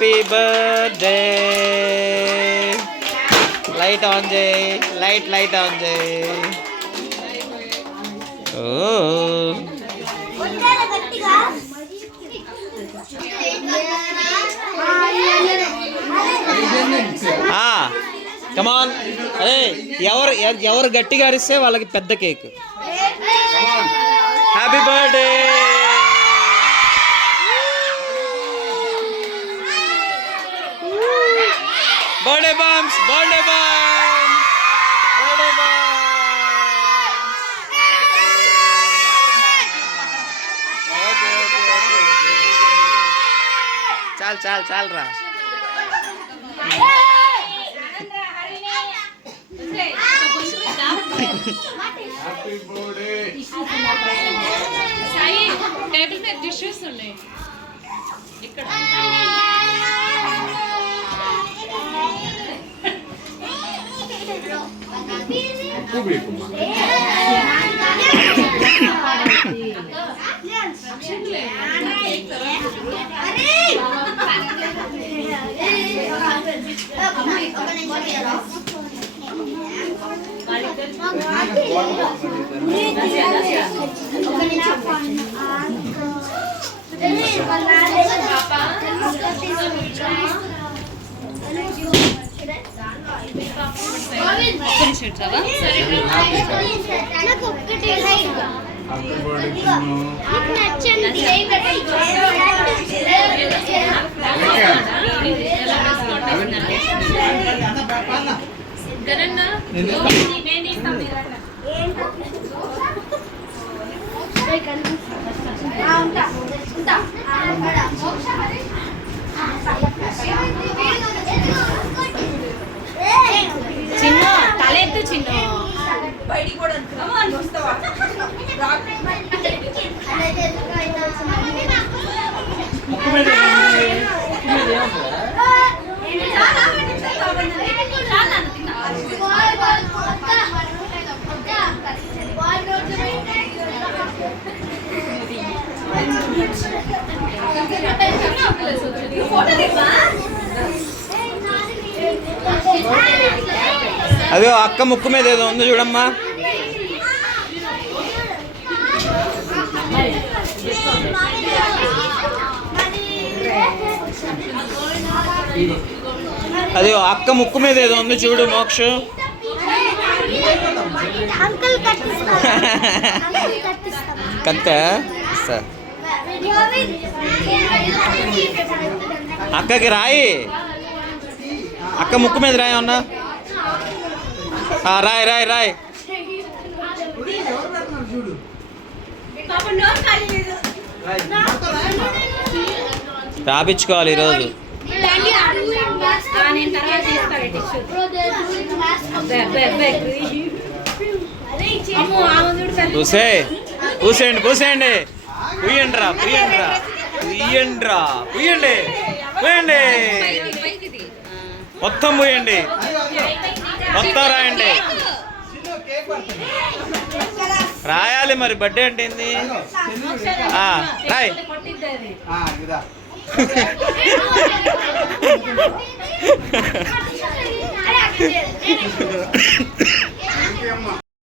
Happy birthday. Light on చేయి, light on చేయి. Oh come on. అరే ఎవరు గట్టిగా అరిస్తే వాళ్ళకి పెద్ద cake. Happy birthday. Birthday bombs, birthday bombs, birthday bombs. చాలు రా. సాయి టేబుల్ మీద టిష్యూస్ ఉన్నాయి ఇక్కడ. చిన్న తలెత్తు చిన్న బయటికి కూడా వస్తావా? అదే అక్క ముక్కు మీద ఏదో ఉంది చూడమ్మా. అదే అక్క ముక్కు మీద ఏదో ఉంది చూడు మోక్ష. కత్త అక్కకి రాయి, అక్క ముక్కు మీద రాయి అన్నా. రాయి రాపించుకోవాలి ఈరోజు. పూసేయండి పూయండి మొత్తం పూయండి, మొత్తం రాయండి. రాయాలి మరి, బర్త్డే అంటే ఏంది? రాయ్.